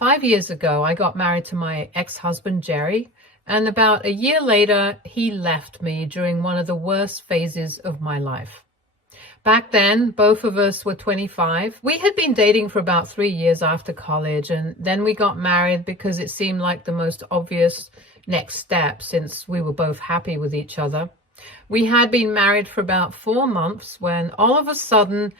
5 years ago, I got married to my ex-husband, Jerry, and about a year later, he left me during one of the worst phases of my life. Back then, both of us were 25. We had been dating for about 3 years after college, and then we got married because it seemed like the most obvious next step since we were both happy with each other. We had been married for about 4 months when all of a sudden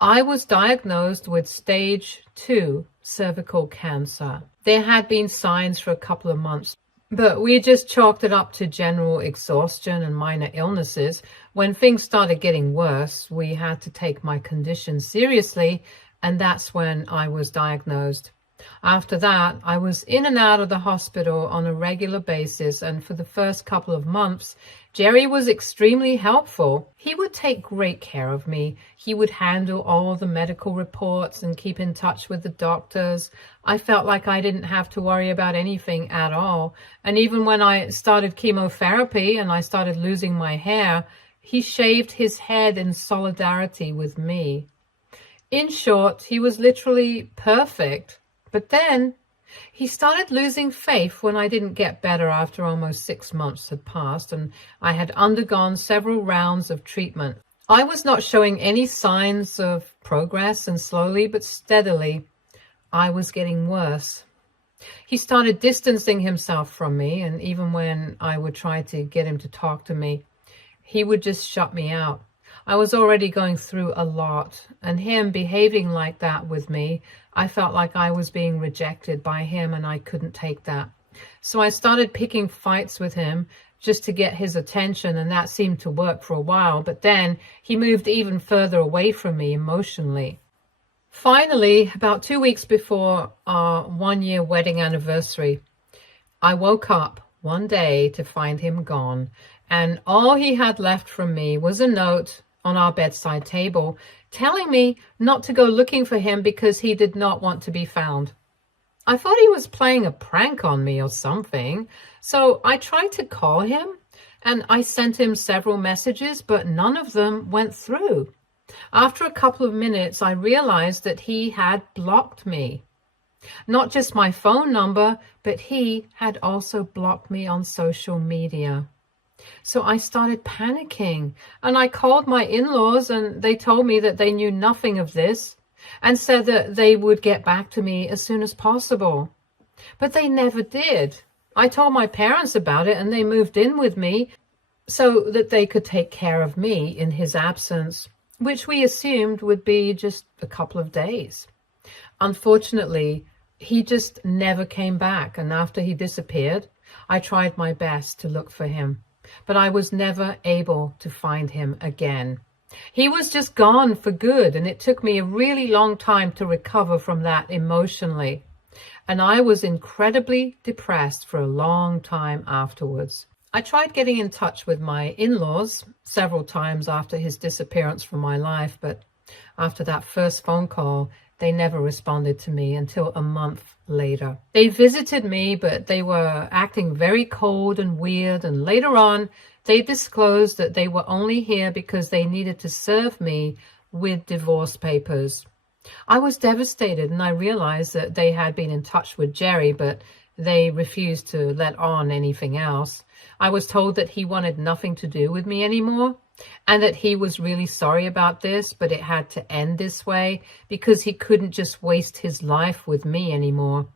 I was diagnosed with stage 2 cervical cancer. There had been signs for a couple of months, but we just chalked it up to general exhaustion and minor illnesses. When things started getting worse, we had to take my condition seriously, and that's when I was diagnosed. After that, I was in and out of the hospital on a regular basis, and for the first couple of months, Jerry was extremely helpful. He would take great care of me. He would handle all the medical reports and keep in touch with the doctors. I felt like I didn't have to worry about anything at all. And even when I started chemotherapy and I started losing my hair, he shaved his head in solidarity with me. In short, he was literally perfect. But then he started losing faith when I didn't get better after almost 6 months had passed and I had undergone several rounds of treatment. I was not showing any signs of progress, and slowly but steadily, I was getting worse. He started distancing himself from me, and even when I would try to get him to talk to me, he would just shut me out. I was already going through a lot, and him behaving like that with me, I felt like I was being rejected by him and I couldn't take that. So I started picking fights with him just to get his attention, and that seemed to work for a while, but then he moved even further away from me emotionally. Finally, about 2 weeks before our 1-year wedding anniversary, I woke up one day to find him gone, and all he had left from me was a note on our bedside table telling me not to go looking for him because he did not want to be found. I thought he was playing a prank on me or something, so I tried to call him and I sent him several messages, but none of them went through. After a couple of minutes, I realized that he had blocked me. Not just my phone number, but he had also blocked me on social media. So I started panicking, and I called my in-laws, and they told me that they knew nothing of this and said that they would get back to me as soon as possible. But they never did. I told my parents about it, and they moved in with me so that they could take care of me in his absence, which we assumed would be just a couple of days. Unfortunately, he just never came back, and after he disappeared, I tried my best to look for him, but I was never able to find him again. He was just gone for good, and it took me a really long time to recover from that emotionally, and I was incredibly depressed for a long time afterwards. I tried getting in touch with my in-laws several times after his disappearance from my life, but after that first phone call, they never responded to me until a month later. They visited me, but they were acting very cold and weird, and later on, they disclosed that they were only here because they needed to serve me with divorce papers. I was devastated, and I realized that they had been in touch with Jerry, but they refused to let on anything else. I was told that he wanted nothing to do with me anymore, and that he was really sorry about this, but it had to end this way because he couldn't just waste his life with me anymore.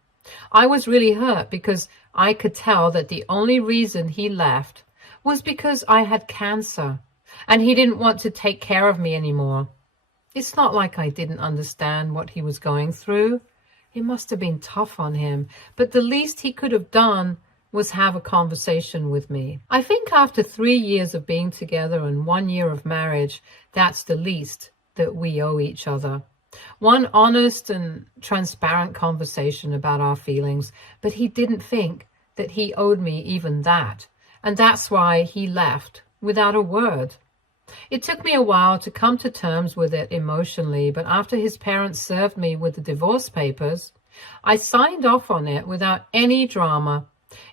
I was really hurt because I could tell that the only reason he left was because I had cancer, and he didn't want to take care of me anymore. It's not like I didn't understand what he was going through. It must have been tough on him, but the least he could have done was have a conversation with me. I think after 3 years of being together and 1 year of marriage, that's the least that we owe each other. One honest and transparent conversation about our feelings, but he didn't think that he owed me even that, and that's why he left without a word. It took me a while to come to terms with it emotionally, but after his parents served me with the divorce papers, I signed off on it without any drama.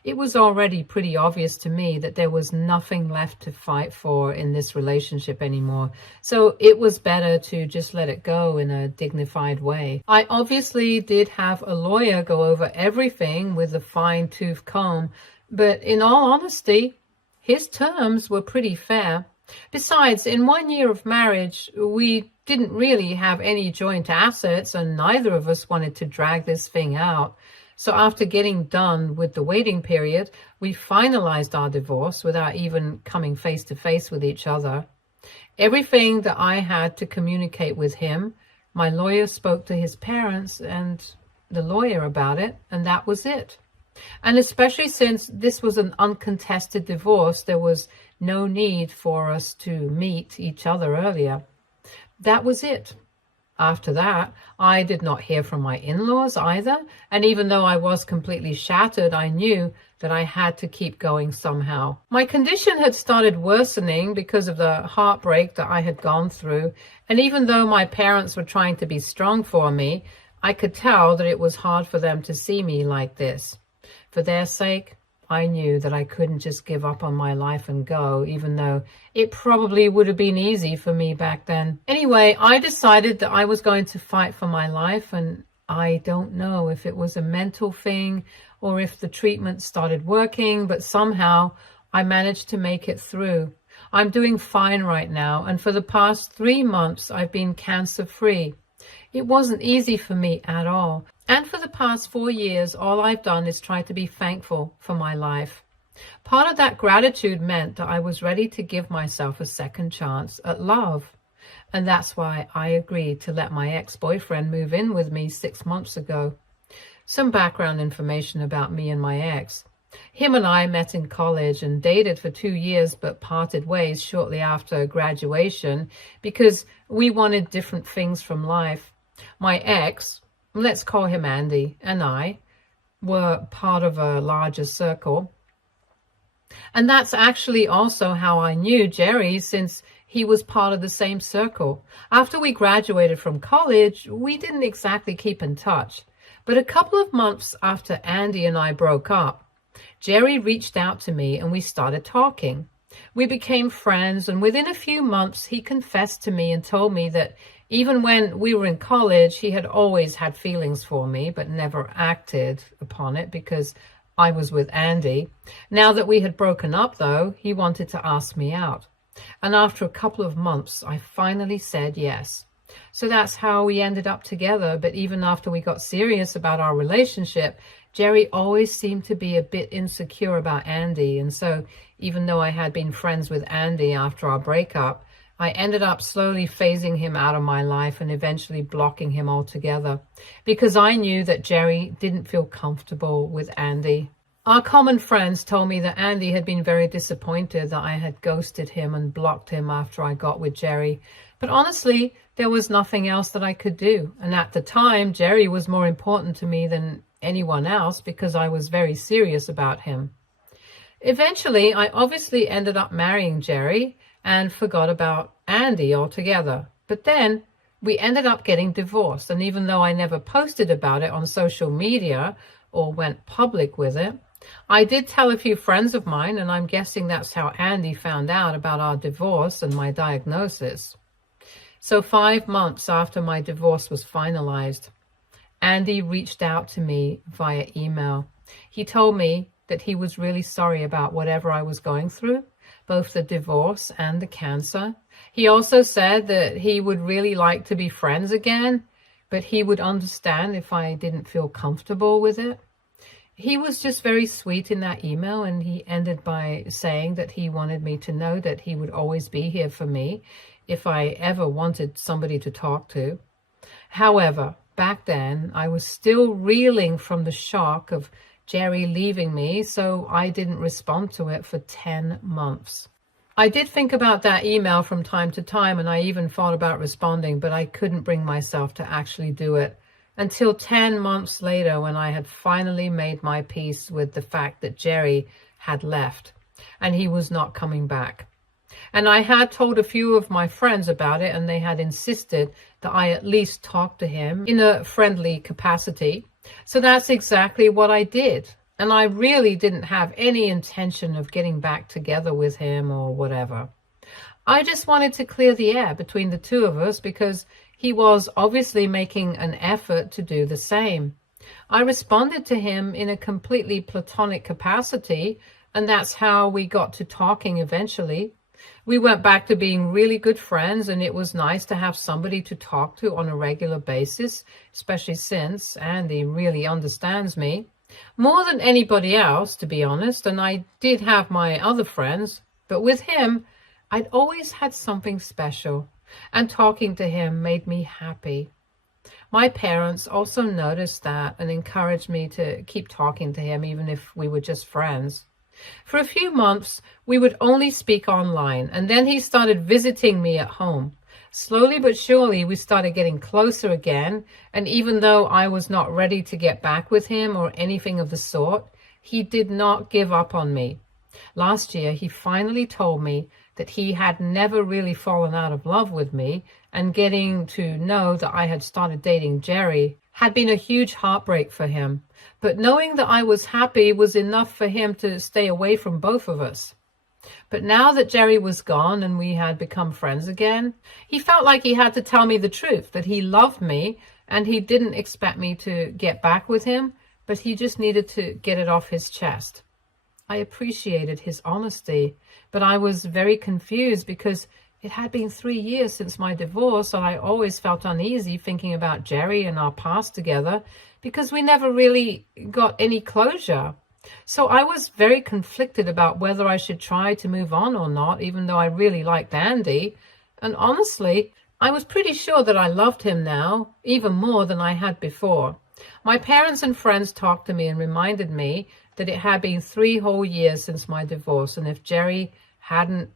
It was already pretty obvious to me that there was nothing left to fight for in this relationship anymore, so it was better to just let it go in a dignified way. I obviously did have a lawyer go over everything with a fine-tooth comb, but in all honesty, his terms were pretty fair. Besides, in 1 year of marriage, we didn't really have any joint assets, and neither of us wanted to drag this thing out. So after getting done with the waiting period, we finalized our divorce without even coming face to face with each other. Everything that I had to communicate with him, my lawyer spoke to his parents and the lawyer about it, and that was it. And especially since this was an uncontested divorce, there was no need for us to meet each other earlier. That was it. After that, I did not hear from my in-laws either, and even though I was completely shattered, I knew that I had to keep going somehow. My condition had started worsening because of the heartbreak that I had gone through, and even though my parents were trying to be strong for me, I could tell that it was hard for them to see me like this. For their sake, I knew that I couldn't just give up on my life and go, even though it probably would have been easy for me back then. Anyway, I decided that I was going to fight for my life, and I don't know if it was a mental thing or if the treatment started working, but somehow I managed to make it through. I'm doing fine right now, and for the past 3 months, I've been cancer-free. It wasn't easy for me at all. And for the past 4 years, all I've done is try to be thankful for my life. Part of that gratitude meant that I was ready to give myself a second chance at love. And that's why I agreed to let my ex-boyfriend move in with me 6 months ago. Some background information about me and my ex. Him and I met in college and dated for 2 years, but parted ways shortly after graduation because we wanted different things from life. My ex, let's call him Andy, and I were part of a larger circle. And that's actually also how I knew Jerry, since he was part of the same circle. After we graduated from college, we didn't exactly keep in touch. But a couple of months after Andy and I broke up, Jerry reached out to me and we started talking. We became friends, and within a few months, he confessed to me and told me that even when we were in college, he had always had feelings for me, but never acted upon it because I was with Andy. Now that we had broken up, though, he wanted to ask me out. And after a couple of months, I finally said yes. So that's how we ended up together. But even after we got serious about our relationship, Jerry always seemed to be a bit insecure about Andy. And so even though I had been friends with Andy after our breakup, I ended up slowly phasing him out of my life and eventually blocking him altogether because I knew that Jerry didn't feel comfortable with Andy. Our common friends told me that Andy had been very disappointed that I had ghosted him and blocked him after I got with Jerry. But honestly, there was nothing else that I could do. And at the time, Jerry was more important to me than anyone else because I was very serious about him. Eventually, I obviously ended up marrying Jerry and forgot about Andy altogether. But then we ended up getting divorced. And even though I never posted about it on social media or went public with it, I did tell a few friends of mine, and I'm guessing that's how Andy found out about our divorce and my diagnosis. So 5 months after my divorce was finalized, Andy reached out to me via email. He told me that he was really sorry about whatever I was going through, both the divorce and the cancer. He also said that he would really like to be friends again, but he would understand if I didn't feel comfortable with it. He was just very sweet in that email, and he ended by saying that he wanted me to know that he would always be here for me if I ever wanted somebody to talk to. However, back then, I was still reeling from the shock of Jerry leaving me, so I didn't respond to it for 10 months. I did think about that email from time to time, and I even thought about responding, but I couldn't bring myself to actually do it until 10 months later, when I had finally made my peace with the fact that Jerry had left and he was not coming back. And I had told a few of my friends about it, and they had insisted that I at least talk to him in a friendly capacity. So that's exactly what I did. and I really didn't have any intention of getting back together with him or whatever. I just wanted to clear the air between the two of us because he was obviously making an effort to do the same. I responded to him in a completely platonic capacity, and that's how we got to talking eventually. We went back to being really good friends, and it was nice to have somebody to talk to on a regular basis, especially since Andy really understands me. More than anybody else, to be honest, and I did have my other friends, but with him, I'd always had something special, and talking to him made me happy. My parents also noticed that and encouraged me to keep talking to him even if we were just friends. For a few months, we would only speak online, and then he started visiting me at home. Slowly but surely, we started getting closer again, and even though I was not ready to get back with him or anything of the sort, he did not give up on me. Last year, he finally told me that he had never really fallen out of love with me, and getting to know that I had started dating Jerry had been a huge heartbreak for him. But knowing that I was happy was enough for him to stay away from both of us. But now that Jerry was gone and we had become friends again, he felt like he had to tell me the truth, that he loved me and he didn't expect me to get back with him, but he just needed to get it off his chest. I appreciated his honesty, but I was very confused because it had been 3 years since my divorce, and I always felt uneasy thinking about Jerry and our past together because we never really got any closure. So I was very conflicted about whether I should try to move on or not, even though I really liked Andy. And honestly, I was pretty sure that I loved him now, even more than I had before. My parents and friends talked to me and reminded me that it had been 3 whole years since my divorce, and if Jerry hadn't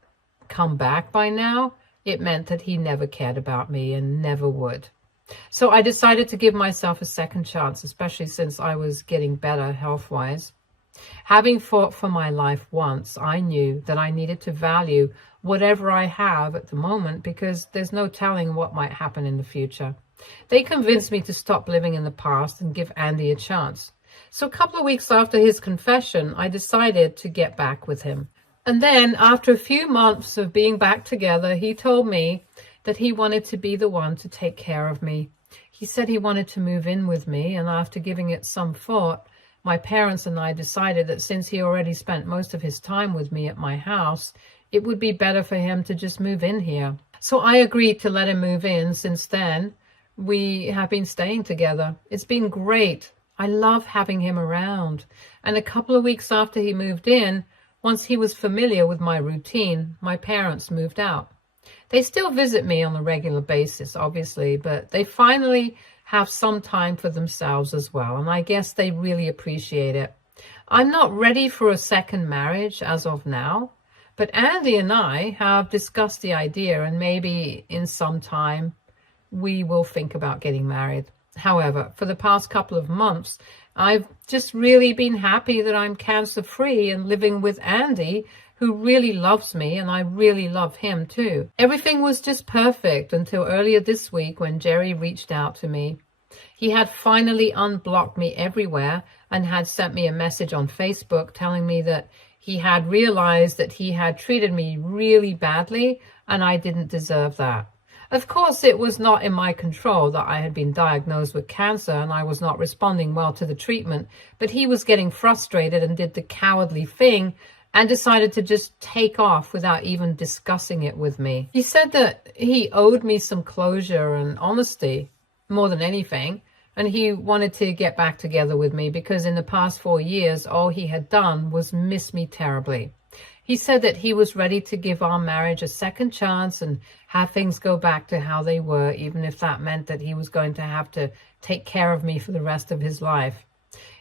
come back by now, it meant that he never cared about me and never would. So I decided to give myself a second chance, especially since I was getting better health-wise. Having fought for my life once, I knew that I needed to value whatever I have at the moment because there's no telling what might happen in the future. They convinced me to stop living in the past and give Andy a chance. So a couple of weeks after his confession, I decided to get back with him. And then, after a few months of being back together, he told me that he wanted to be the one to take care of me. He said he wanted to move in with me, and after giving it some thought, my parents and I decided that since he already spent most of his time with me at my house, it would be better for him to just move in here. So I agreed to let him move in. Since then, we have been staying together. It's been great. I love having him around. And a couple of weeks after he moved in, once he was familiar with my routine, my parents moved out. They still visit me on a regular basis, obviously, but they finally have some time for themselves as well, and I guess they really appreciate it. I'm not ready for a second marriage as of now, but Andy and I have discussed the idea, and maybe in some time we will think about getting married. However, for the past couple of months, I've just really been happy that I'm cancer-free and living with Andy, who really loves me, and I really love him too. Everything was just perfect until earlier this week when Jerry reached out to me. He had finally unblocked me everywhere and had sent me a message on Facebook telling me that he had realized that he had treated me really badly and I didn't deserve that. Of course, it was not in my control that I had been diagnosed with cancer and I was not responding well to the treatment, but he was getting frustrated and did the cowardly thing and decided to just take off without even discussing it with me. He said that he owed me some closure and honesty more than anything, and he wanted to get back together with me because in the past 4 years, all he had done was miss me terribly. He said that he was ready to give our marriage a second chance and have things go back to how they were, even if that meant that he was going to have to take care of me for the rest of his life.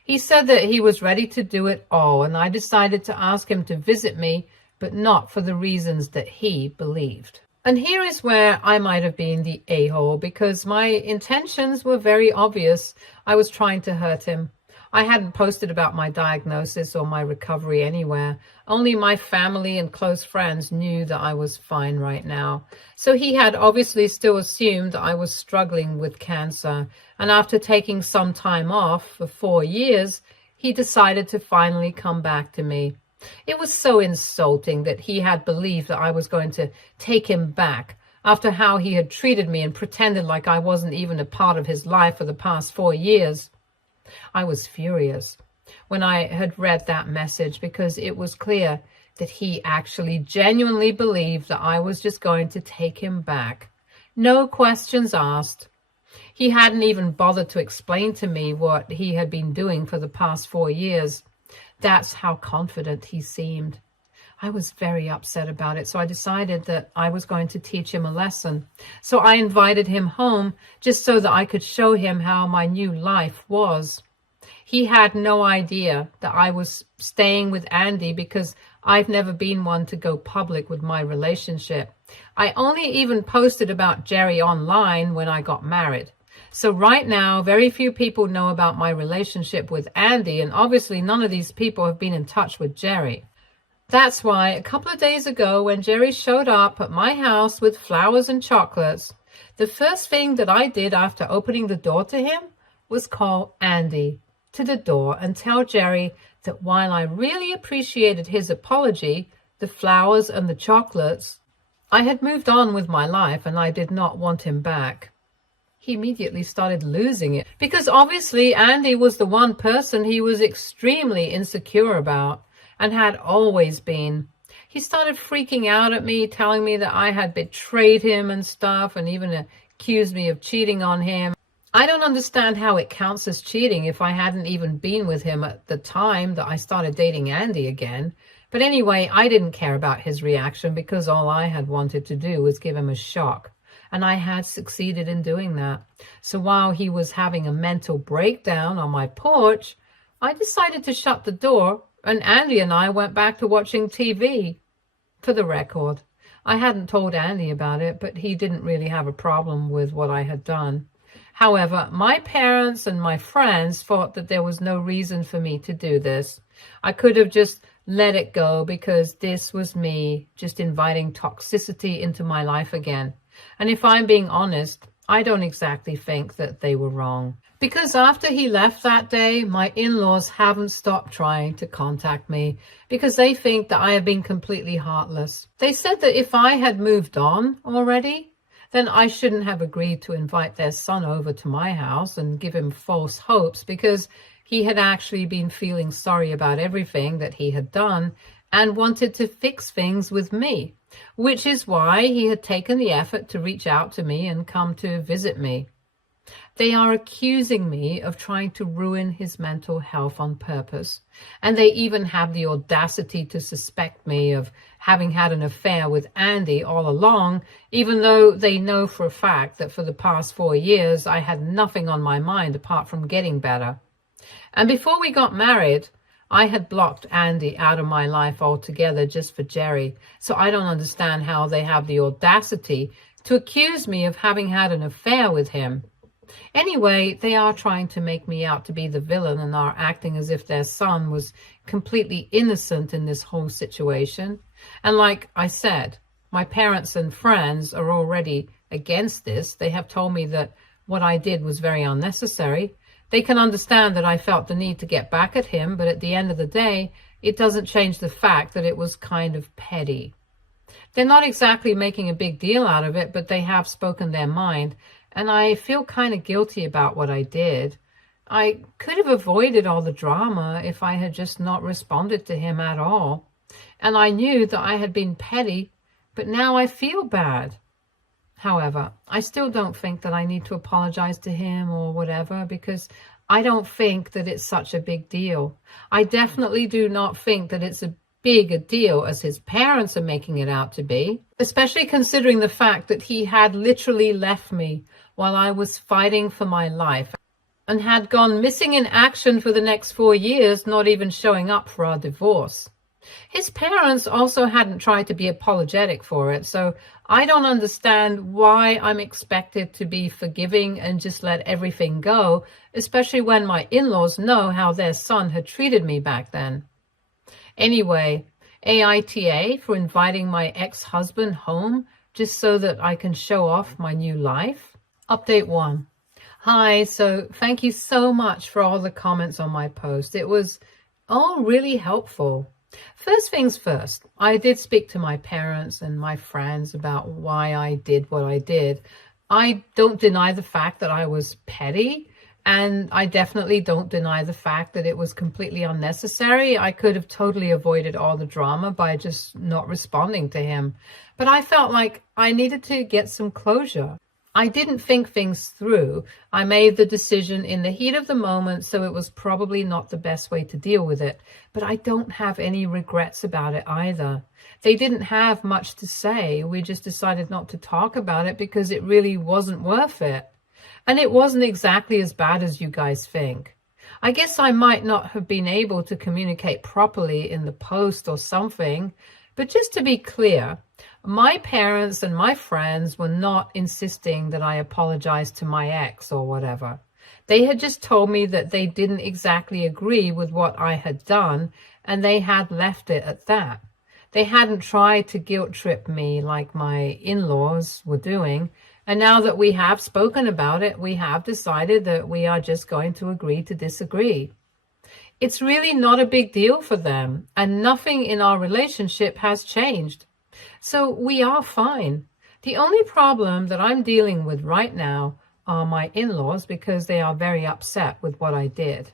He said that he was ready to do it all, and I decided to ask him to visit me, but not for the reasons that he believed. And here is where I might have been the a-hole, because my intentions were very obvious. I was trying to hurt him. I hadn't posted about my diagnosis or my recovery anywhere. Only my family and close friends knew that I was fine right now. So he had obviously still assumed that I was struggling with cancer. And after taking some time off for 4 years, he decided to finally come back to me. It was so insulting that he had believed that I was going to take him back after how he had treated me and pretended like I wasn't even a part of his life for the past 4 years. I was furious when I had read that message because it was clear that he actually genuinely believed that I was just going to take him back. No questions asked. He hadn't even bothered to explain to me what he had been doing for the past 4 years. That's how confident he seemed. I was very upset about it, so I decided that I was going to teach him a lesson. So I invited him home just so that I could show him how my new life was. He had no idea that I was staying with Andy because I've never been one to go public with my relationship. I only even posted about Jerry online when I got married. So right now, very few people know about my relationship with Andy, and obviously none of these people have been in touch with Jerry. That's why a couple of days ago, when Jerry showed up at my house with flowers and chocolates, the first thing that I did after opening the door to him was call Andy to the door and tell Jerry that while I really appreciated his apology, the flowers and the chocolates, I had moved on with my life and I did not want him back. He immediately started losing it because obviously Andy was the one person he was extremely insecure about and had always been. He started freaking out at me, telling me that I had betrayed him and stuff, and even accused me of cheating on him. I don't understand how it counts as cheating if I hadn't even been with him at the time that I started dating Andy again. But anyway, I didn't care about his reaction because all I had wanted to do was give him a shock. And I had succeeded in doing that. So while he was having a mental breakdown on my porch, I decided to shut the door, and Andy and I went back to watching TV. For the record, I hadn't told Andy about it, but he didn't really have a problem with what I had done. However, my parents and my friends thought that there was no reason for me to do this. I could have just let it go because this was me just inviting toxicity into my life again. And if I'm being honest, I don't exactly think that they were wrong. Because after he left that day, my in-laws haven't stopped trying to contact me because they think that I have been completely heartless. They said that if I had moved on already, then I shouldn't have agreed to invite their son over to my house and give him false hopes because he had actually been feeling sorry about everything that he had done and wanted to fix things with me, which is why he had taken the effort to reach out to me and come to visit me. They are accusing me of trying to ruin his mental health on purpose, and they even have the audacity to suspect me of having had an affair with Andy all along, even though they know for a fact that for the past 4 years I had nothing on my mind apart from getting better. And before we got married, I had blocked Andy out of my life altogether just for Jerry, so I don't understand how they have the audacity to accuse me of having had an affair with him. Anyway, they are trying to make me out to be the villain and are acting as if their son was completely innocent in this whole situation. And like I said, my parents and friends are already against this. They have told me that what I did was very unnecessary. They can understand that I felt the need to get back at him, but at the end of the day, it doesn't change the fact that it was kind of petty. They're not exactly making a big deal out of it, but they have spoken their mind, and I feel kind of guilty about what I did. I could have avoided all the drama if I had just not responded to him at all. And I knew that I had been petty, but now I feel bad. However, I still don't think that I need to apologize to him or whatever, because I don't think that it's such a big deal. I definitely do not think that it's a big a deal as his parents are making it out to be, especially considering the fact that he had literally left me while I was fighting for my life and had gone missing in action for the next 4 years, not even showing up for our divorce. His parents also hadn't tried to be apologetic for it, so I don't understand why I'm expected to be forgiving and just let everything go, especially when my in-laws know how their son had treated me back then. Anyway, AITA for inviting my ex-husband home just so that I can show off my new life. Update 1. Hi, so thank you so much for all the comments on my post. It was all really helpful. First things first, I did speak to my parents and my friends about why I did what I did. I don't deny the fact that I was petty, and I definitely don't deny the fact that it was completely unnecessary. I could have totally avoided all the drama by just not responding to him. But I felt like I needed to get some closure. I didn't think things through. I made the decision in the heat of the moment, so it was probably not the best way to deal with it. But I don't have any regrets about it either. They didn't have much to say. We just decided not to talk about it because it really wasn't worth it. And it wasn't exactly as bad as you guys think. I guess I might not have been able to communicate properly in the post or something, but just to be clear, my parents and my friends were not insisting that I apologize to my ex or whatever. They had just told me that they didn't exactly agree with what I had done, and they had left it at that. They hadn't tried to guilt trip me like my in-laws were doing, and now that we have spoken about it, we have decided that we are just going to agree to disagree. It's really not a big deal for them, and nothing in our relationship has changed. So we are fine. The only problem that I'm dealing with right now are my in-laws because they are very upset with what I did.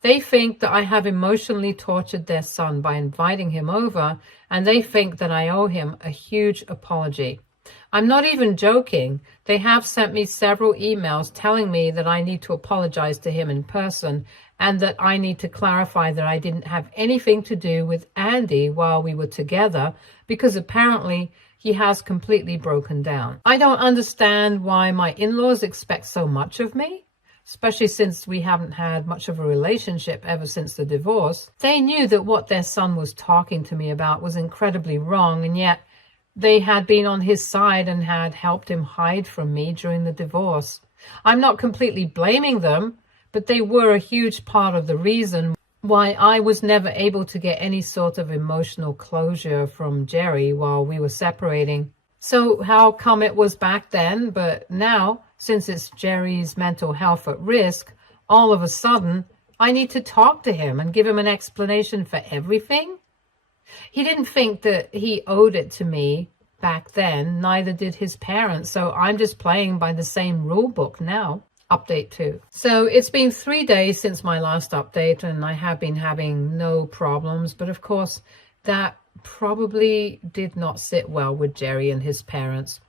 They think that I have emotionally tortured their son by inviting him over, and they think that I owe him a huge apology. I'm not even joking. They have sent me several emails telling me that I need to apologize to him in person and that I need to clarify that I didn't have anything to do with Andy while we were together because apparently he has completely broken down. I don't understand why my in-laws expect so much of me, especially since we haven't had much of a relationship ever since the divorce. They knew that what their son was talking to me about was incredibly wrong, and yet they had been on his side and had helped him hide from me during the divorce. I'm not completely blaming them, but they were a huge part of the reason why I was never able to get any sort of emotional closure from Jerry while we were separating. So how come it was back then, but now, since it's Jerry's mental health at risk, all of a sudden, I need to talk to him and give him an explanation for everything? He didn't think that he owed it to me back then, neither did his parents, so I'm just playing by the same rule book now. Update 2. So it's been 3 days since my last update, and I have been having no problems, but of course that probably did not sit well with Jerry and his parents.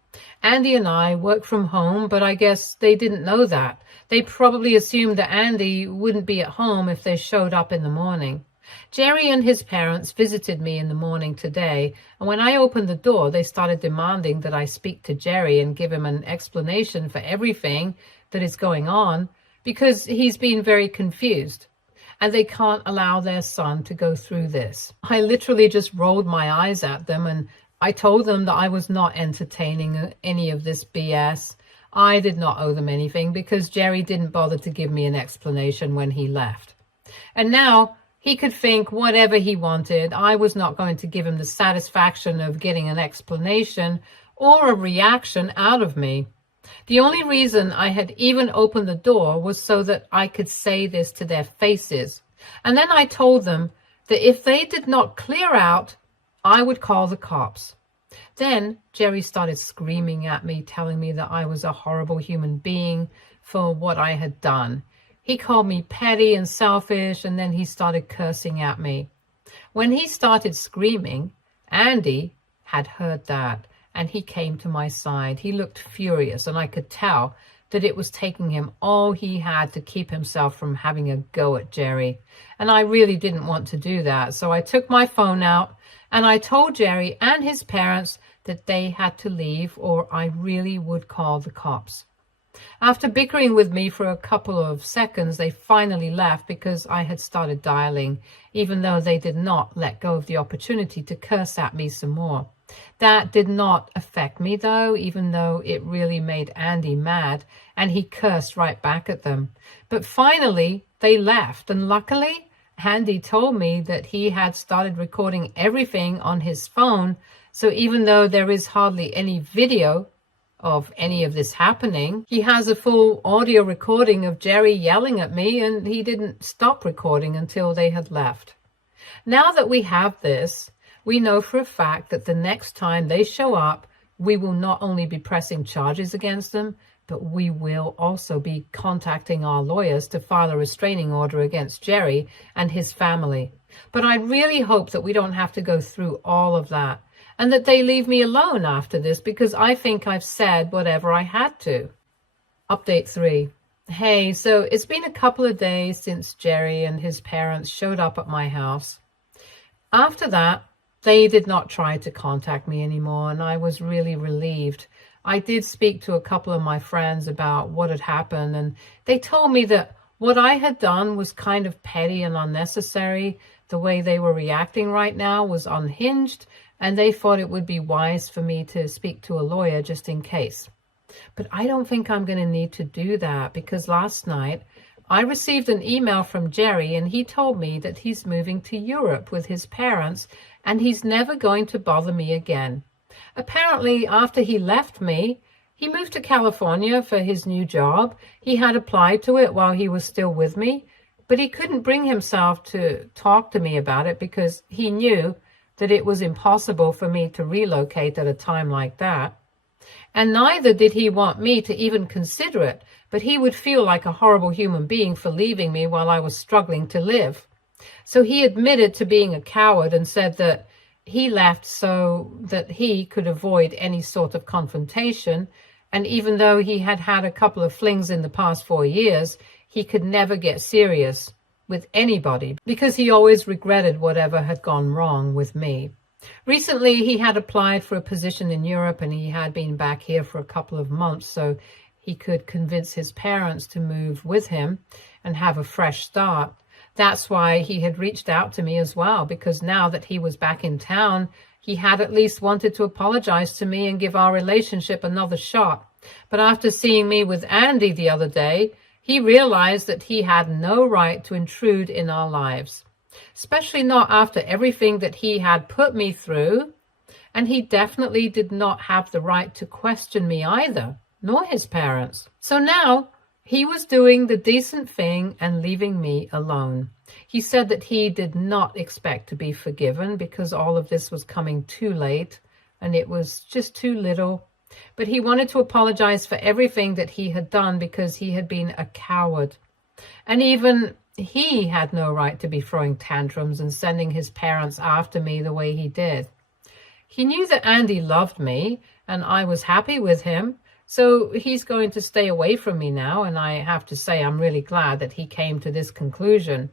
Andy and I work from home, but I guess they didn't know that. They probably assumed that Andy wouldn't be at home if they showed up in the morning. Jerry and his parents visited me in the morning today, and when I opened the door, they started demanding that I speak to Jerry and give him an explanation for everything that is going on, because he's been very confused, and they can't allow their son to go through this. I literally just rolled my eyes at them, and I told them that I was not entertaining any of this BS. I did not owe them anything because Jerry didn't bother to give me an explanation when he left. And now he could think whatever he wanted. I was not going to give him the satisfaction of getting an explanation or a reaction out of me. The only reason I had even opened the door was so that I could say this to their faces. And then I told them that if they did not clear out, I would call the cops. Then Jerry started screaming at me, telling me that I was a horrible human being for what I had done. He called me petty and selfish, and then he started cursing at me. When he started screaming, Andy had heard that, and he came to my side. He looked furious, and I could tell that it was taking him all he had to keep himself from having a go at Jerry. And I really didn't want to do that, so I took my phone out, and I told Jerry and his parents that they had to leave, or I really would call the cops. After bickering with me for a couple of seconds, they finally left because I had started dialing, even though they did not let go of the opportunity to curse at me some more. That did not affect me, though, even though it really made Andy mad, and he cursed right back at them. But finally, they left, and luckily, Andy told me that he had started recording everything on his phone, so even though there is hardly any video, of any of this happening. He has a full audio recording of Jerry yelling at me, and he didn't stop recording until they had left. Now that we have this, we know for a fact that the next time they show up, we will not only be pressing charges against them, but we will also be contacting our lawyers to file a restraining order against Jerry and his family. But I really hope that we don't have to go through all of that, and that they leave me alone after this, because I think I've said whatever I had to. Update 3. Hey, so it's been a couple of days since Jerry and his parents showed up at my house. After that, they did not try to contact me anymore, and I was really relieved. I did speak to a couple of my friends about what had happened, and they told me that what I had done was kind of petty and unnecessary. The way they were reacting right now was unhinged, and they thought it would be wise for me to speak to a lawyer just in case. But I don't think I'm going to need to do that, because last night I received an email from Jerry, and he told me that he's moving to Europe with his parents, and he's never going to bother me again. Apparently, after he left me, he moved to California for his new job. He had applied to it while he was still with me, but he couldn't bring himself to talk to me about it because he knew that it was impossible for me to relocate at a time like that. And neither did he want me to even consider it, but he would feel like a horrible human being for leaving me while I was struggling to live. So he admitted to being a coward and said that he left so that he could avoid any sort of confrontation. And even though he had had a couple of flings in the past 4 years, he could never get serious with anybody because he always regretted whatever had gone wrong with me. Recently, he had applied for a position in Europe, and he had been back here for a couple of months so he could convince his parents to move with him and have a fresh start. That's why he had reached out to me as well, because now that he was back in town, he had at least wanted to apologize to me and give our relationship another shot. But after seeing me with Andy the other day, he realized that he had no right to intrude in our lives, especially not after everything that he had put me through. And he definitely did not have the right to question me either, nor his parents. So now he was doing the decent thing and leaving me alone. He said that he did not expect to be forgiven because all of this was coming too late and it was just too little. But he wanted to apologize for everything that he had done because he had been a coward. And even he had no right to be throwing tantrums and sending his parents after me the way he did. He knew that Andy loved me and I was happy with him. So he's going to stay away from me now, and I have to say I'm really glad that he came to this conclusion.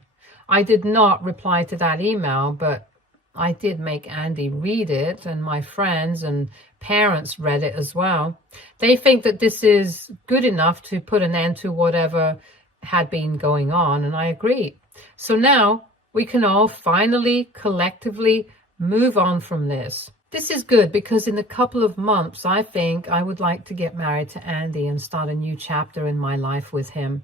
I did not reply to that email, but I did make Andy read it, and my friends and parents read it as well. They think that this is good enough to put an end to whatever had been going on, and I agree. So now we can all finally, collectively move on from this. This is good because in a couple of months, I think I would like to get married to Andy and start a new chapter in my life with him.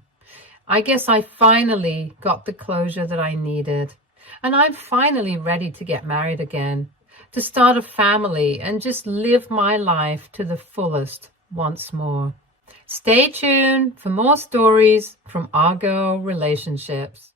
I guess I finally got the closure that I needed. And I'm finally ready to get married again, to start a family and just live my life to the fullest once more. Stay tuned for more stories from Our Girl Relationships.